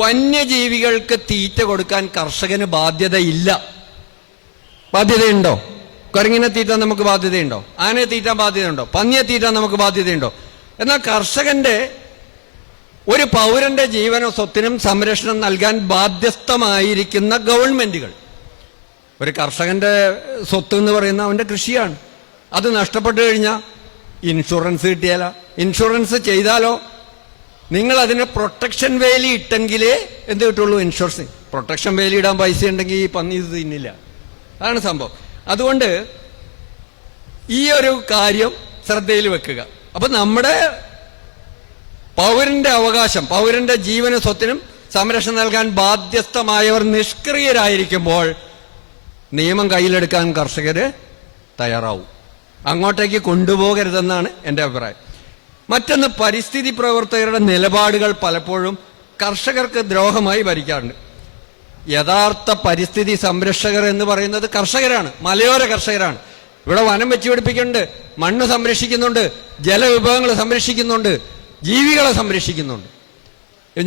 വന്യജീവികൾക്ക് തീറ്റ കൊടുക്കാൻ കർഷകന് ബാധ്യതയില്ല. ബാധ്യതയുണ്ടോ? കുരങ്ങിനെ തീറ്റാൻ നമുക്ക് ബാധ്യതയുണ്ടോ? ആനയെ തീറ്റാൻ ബാധ്യതയുണ്ടോ? പന്നിയെ തീറ്റാൻ നമുക്ക് ബാധ്യതയുണ്ടോ? എന്നാൽ കർഷകന്റെ ഒരു പൗരന്റെ ജീവനോ സ്വത്തിനും സംരക്ഷണം നൽകാൻ ബാധ്യസ്ഥമായിരിക്കുന്ന ഗവൺമെന്റുകൾ, ഒരു കർഷകന്റെ സ്വത്ത് എന്ന് പറയുന്ന അവന്റെ കൃഷിയാണ്. അത് നഷ്ടപ്പെട്ടു കഴിഞ്ഞാൽ ഇൻഷുറൻസ് കിട്ടിയാല, ഇൻഷുറൻസ് ചെയ്താലോ നിങ്ങൾ അതിന് പ്രൊട്ടക്ഷൻ വേലി ഇട്ടെങ്കിലേ എന്ത് കിട്ടുള്ളൂ? ഇൻഷുറൻസ്. പ്രൊട്ടക്ഷൻ വേലി ഇടാൻ പൈസ ഉണ്ടെങ്കിൽ ഈ പന്നി ഇത് തിന്നില്ല. അതാണ് സംഭവം. അതുകൊണ്ട് ഈ ഒരു കാര്യം ശ്രദ്ധയിൽ വെക്കുക. അപ്പൊ നമ്മുടെ പൗരന്റെ അവകാശം, പൗരന്റെ ജീവനും സ്വത്തിനും സംരക്ഷണം നൽകാൻ ബാധ്യസ്ഥമായവർ നിഷ്ക്രിയരായിരിക്കുമ്പോൾ നിയമം കയ്യിലെടുക്കാൻ കർഷകര് തയ്യാറാവും. അങ്ങോട്ടേക്ക് കൊണ്ടുപോകരുതെന്നാണ് എൻ്റെ അഭിപ്രായം. മറ്റൊന്ന്, പരിസ്ഥിതി പ്രവർത്തകരുടെ നിലപാടുകൾ പലപ്പോഴും കർഷകർക്ക് ദ്രോഹമായി ഭരിക്കാറുണ്ട്. യഥാർത്ഥ പരിസ്ഥിതി സംരക്ഷകർ എന്ന് പറയുന്നത് കർഷകരാണ്, മലയോര കർഷകരാണ്. ഇവിടെ വനം വെച്ച് പിടിപ്പിക്കുന്നുണ്ട്, മണ്ണ് സംരക്ഷിക്കുന്നുണ്ട്, ജലവിഭവങ്ങൾ സംരക്ഷിക്കുന്നുണ്ട്, ജീവികളെ സംരക്ഷിക്കുന്നുണ്ട്.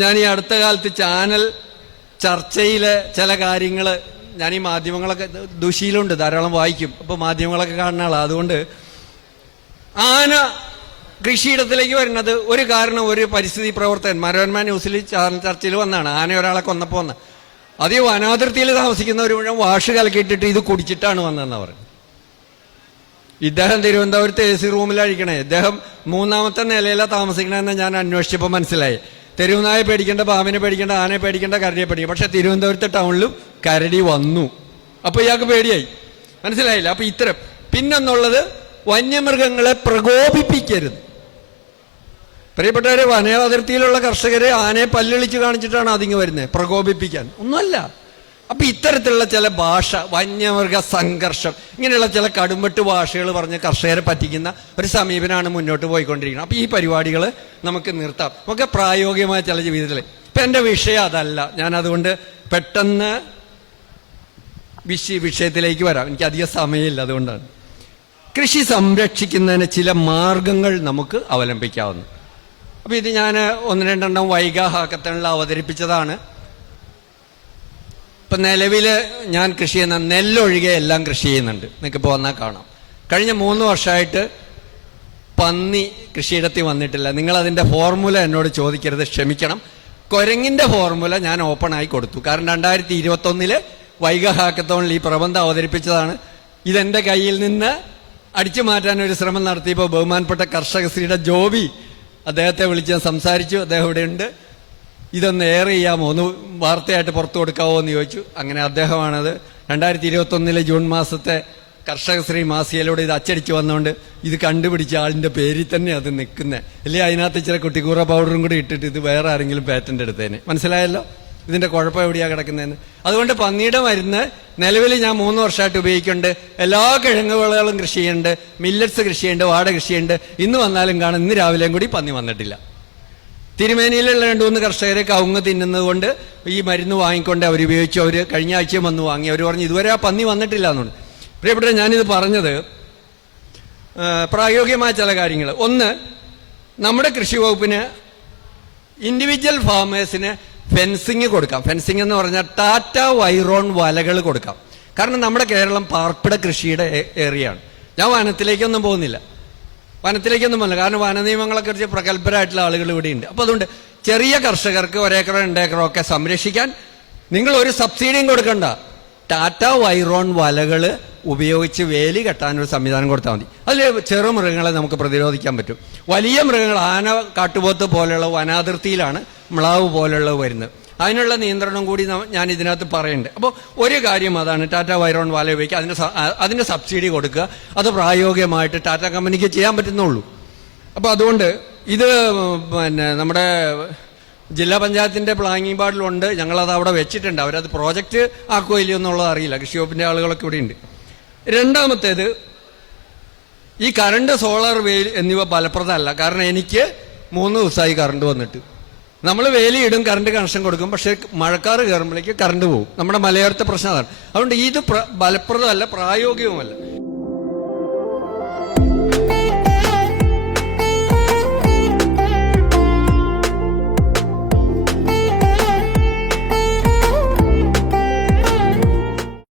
ഞാൻ ഈ അടുത്ത കാലത്ത് ചാനൽ ചർച്ചയിലെ ചില കാര്യങ്ങൾ, ഞാൻ ഈ മാധ്യമങ്ങളൊക്കെ ദുശീലമുണ്ട്, ധാരാളം വായിക്കും, അപ്പോൾ മാധ്യമങ്ങളൊക്കെ കാണുന്ന ആളാണ്. അതുകൊണ്ട് ആന കൃഷിയിടത്തിലേക്ക് വരുന്നത് ഒരു കാരണം, ഒരു പരിസ്ഥിതി പ്രവർത്തകൻ മനോരമ ന്യൂസിൽ ചാനൽ ചർച്ചയിൽ വന്നാണ്. ആന ഒരാളെ കൊന്നപ്പോൾ വന്ന അത് ഈ വനാതിർത്തിയിൽ താമസിക്കുന്നവർ മുഴുവൻ വാഷ് കലക്കിയിട്ടിട്ട് ഇത് കുടിച്ചിട്ടാണ് വന്നതെന്ന് പറഞ്ഞു. ഇദ്ദേഹം തിരുവനന്തപുരത്ത് AC റൂമിലഴിക്കണേ. ഇദ്ദേഹം 3ാമത്തെ നിലയിലാണ് താമസിക്കണമെന്ന് ഞാൻ അന്വേഷിച്ചപ്പോൾ മനസ്സിലായി. തെരുവുനായെ പേടിക്കേണ്ട, പാമ്പിനെ പേടിക്കേണ്ട, ആനയെ പേടിക്കേണ്ട, കരടിയെ പേടിക്കേണ്ട. പക്ഷെ തിരുവനന്തപുരത്തെ ടൗണിലും കരടി വന്നു. അപ്പൊ ഇയാൾക്ക് പേടിയായി. മനസ്സിലായില്ല? അപ്പൊ ഇത്തരം. പിന്നെന്നുള്ളത്, വന്യമൃഗങ്ങളെ പ്രകോപിപ്പിക്കരുത്. പ്രിയപ്പെട്ടവരെ, വനാതിർത്തിയിലുള്ള കർഷകരെ ആനയെ പല്ലിളിച്ച് കാണിച്ചിട്ടാണ് അതിങ്ങ് വരുന്നത്, പ്രകോപിപ്പിക്കാൻ ഒന്നുമല്ല. അപ്പൊ ഇത്തരത്തിലുള്ള ചില ഭാഷ, വന്യമൃഗ സംഘർഷം, ഇങ്ങനെയുള്ള ചില കടുംവെട്ട് ഭാഷകൾ പറഞ്ഞ് കർഷകരെ പറ്റിക്കുന്ന ഒരു സമീപനമാണ് മുന്നോട്ട് പോയിക്കൊണ്ടിരിക്കുന്നത്. അപ്പൊ ഈ പരിപാടികൾ നമുക്ക് നിർത്താം. നമുക്ക് പ്രായോഗികമായ ചില ജീവിതത്തിൽ. ഇപ്പൊ എന്റെ വിഷയം അതല്ല, ഞാൻ അതുകൊണ്ട് പെട്ടെന്ന് വിഷയത്തിലേക്ക് വരാം. എനിക്ക് അധികം സമയമില്ല, അതുകൊണ്ടാണ്. കൃഷി സംരക്ഷിക്കുന്നതിന് ചില മാർഗങ്ങൾ നമുക്ക് അവലംബിക്കാവുന്നു. അപ്പൊ ഇത് ഞാൻ 1-2 വൈഗ ഹാക്കത്തണിൽ അവതരിപ്പിച്ചതാണ്. ഇപ്പൊ നിലവില് ഞാൻ കൃഷി ചെയ്യുന്ന നെല്ലൊഴികെ എല്ലാം കൃഷി ചെയ്യുന്നുണ്ട്. നിങ്ങൾക്കിപ്പോൾ വന്നാൽ കാണാം. കഴിഞ്ഞ 3 വർഷമായിട്ട് പന്നി കൃഷിയിടത്തിൽ വന്നിട്ടില്ല. നിങ്ങൾ അതിന്റെ ഫോർമുല എന്നോട് ചോദിക്കരുത്, ക്ഷമിക്കണം. കുരങ്ങിന്റെ ഫോർമുല ഞാൻ ഓപ്പണായി കൊടുത്തു. കാരണം 2021 വൈഗ ഹാക്കത്തോണിൽ ഈ പ്രബന്ധം അവതരിപ്പിച്ചതാണ്. ഇതെന്റെ കയ്യിൽ നിന്ന് അടിച്ചു മാറ്റാൻ ഒരു ശ്രമം നടത്തിയപ്പോൾ ബഹുമാനപ്പെട്ട കർഷകശ്രീയുടെ ജോബി അദ്ദേഹത്തെ വിളിച്ച് സംസാരിച്ചു. അദ്ദേഹം ഇവിടെ ഉണ്ട്. ഇതൊന്ന് എയർ ചെയ്യാമോ, ഒന്ന് വാർത്തയായിട്ട് പുറത്തു കൊടുക്കാവോ എന്ന് ചോദിച്ചു. അങ്ങനെ അദ്ദേഹമാണത് 2021 ജൂൺ മാസത്തെ കർഷകശ്രീ മാസികയിലൂടെ ഇത് അച്ചടിച്ച് വന്നുകൊണ്ട് ഇത് കണ്ടുപിടിച്ച ആളിന്റെ പേരിൽ തന്നെ അത് നിൽക്കുന്നത്. അല്ലേ അതിനകത്ത് ഇച്ചിരി കുട്ടിക്കൂറ പൗഡറും കൂടി ഇട്ടിട്ട് ഇത് വേറെ ആരെങ്കിലും പേറ്റന്റ് എടുത്തേനെ. മനസ്സിലായല്ലോ ഇതിന്റെ കുഴപ്പം എവിടെയാണ് കിടക്കുന്നതെന്ന്. അതുകൊണ്ട് പന്നിയുടെ മരുന്ന് നിലവിൽ ഞാൻ 3 വർഷമായിട്ട് ഉപയോഗിക്കുന്നുണ്ട്. എല്ലാ കിഴങ്ങ് വിളകളും കൃഷി ചെയ്യുന്നുണ്ട്, മില്ലറ്റ്സ് കൃഷി ചെയ്യുന്നുണ്ട്, വാട കൃഷി ചെയ്യുന്നുണ്ട്. ഇന്ന് വന്നാലും കാണും, ഇന്ന് രാവിലെയും കൂടി പന്നി വന്നിട്ടില്ല. തിരുമേനിയിലുള്ള 2-3 കർഷകരെ കവുങ്ങ് തിന്നുന്നത് കൊണ്ട് ഈ മരുന്ന് വാങ്ങിക്കൊണ്ട് അവർ ഉപയോഗിച്ചു. അവർ കഴിഞ്ഞ ആഴ്ചയും വന്ന് വാങ്ങി. അവർ പറഞ്ഞു ഇതുവരെ ആ പന്നി വന്നിട്ടില്ല എന്നുണ്ട്. പ്രിയപ്പെട്ട, ഞാനിത് പറഞ്ഞത് പ്രായോഗികമായ ചില കാര്യങ്ങൾ. ഒന്ന്, നമ്മുടെ കൃഷി വകുപ്പിന് ഇൻഡിവിജ്വൽ ഫാമേഴ്സിന് ഫെൻസിങ് കൊടുക്കാം. ഫെൻസിങ് എന്ന് പറഞ്ഞാൽ ടാറ്റ വൈറോൺ വലകൾ കൊടുക്കാം. കാരണം നമ്മുടെ കേരളം പാർപ്പിട കൃഷിയുടെ ഏറിയാണ്. ഞാൻ വനത്തിലേക്കൊന്നും പോകുന്നില്ല, കാരണം വന നിയമങ്ങളെ കുറിച്ച് പ്രഗത്ഭരായിട്ടുള്ള ആളുകൾ ഇവിടെയുണ്ട്. അപ്പൊ അതുകൊണ്ട് ചെറിയ കർഷകർക്ക് 1 ഏക്കറോ 2 ഏക്കറോ ഒക്കെ സംരക്ഷിക്കാൻ നിങ്ങൾ ഒരു സബ്സിഡിയും കൊടുക്കണ്ട. ടാറ്റ വൈറോൺ വലകൾ ഉപയോഗിച്ച് വേലി കെട്ടാനൊരു സംവിധാനം കൊടുത്താൽ മതി. അതിൽ ചെറു മൃഗങ്ങളെ നമുക്ക് പ്രതിരോധിക്കാൻ പറ്റും. വലിയ മൃഗങ്ങൾ, ആന, കാട്ടുപോത്ത് പോലെയുള്ള വനാതിർത്തിയിലാണ് മ്ലാവ് പോലെയുള്ളത് വരുന്നത്. അതിനുള്ള നിയന്ത്രണം കൂടി ഞാൻ ഇതിനകത്ത് പറയുന്നുണ്ട്. അപ്പോൾ ഒരു കാര്യം അതാണ്, ടാറ്റ വൈറോൺ വല ഉപയോഗിക്കുക, അതിന് സബ്സിഡി കൊടുക്കുക. അത് പ്രായോഗികമായിട്ട് ടാറ്റ കമ്പനിക്ക് ചെയ്യാൻ പറ്റുന്നുള്ളൂ. അപ്പോൾ അതുകൊണ്ട് ഇത് നമ്മുടെ ജില്ലാ പഞ്ചായത്തിന്റെ പ്ലാനിംഗ് ബോർഡിലുണ്ട്. ഞങ്ങളത് അവിടെ വെച്ചിട്ടുണ്ട്. അവരത് പ്രോജക്റ്റ് ആക്കുമോ ഇല്ലയോ എന്നുള്ളത് അറിയില്ല. കൃഷി വകുപ്പിന്റെ ആളുകളൊക്കെ ഇവിടെ ഉണ്ട്. രണ്ടാമത്തേത്, ഈ കറണ്ട്, സോളാർ, വെയിൽ എന്നിവ ഫലപ്രദമല്ല. കാരണം എനിക്ക് 3 ദിവസമായി കറണ്ട് വന്നിട്ട്. നമ്മൾ വേലിയിടും, കറണ്ട് കണക്ഷൻ കൊടുക്കും, പക്ഷെ മഴക്കാറ് കയറുമ്പോഴേക്ക് കറണ്ട് പോകും. നമ്മുടെ മലയോരത്തെ പ്രശ്നം അതാണ്. അതുകൊണ്ട് ഇത് ഫലപ്രദമല്ല, പ്രായോഗികവുമല്ല.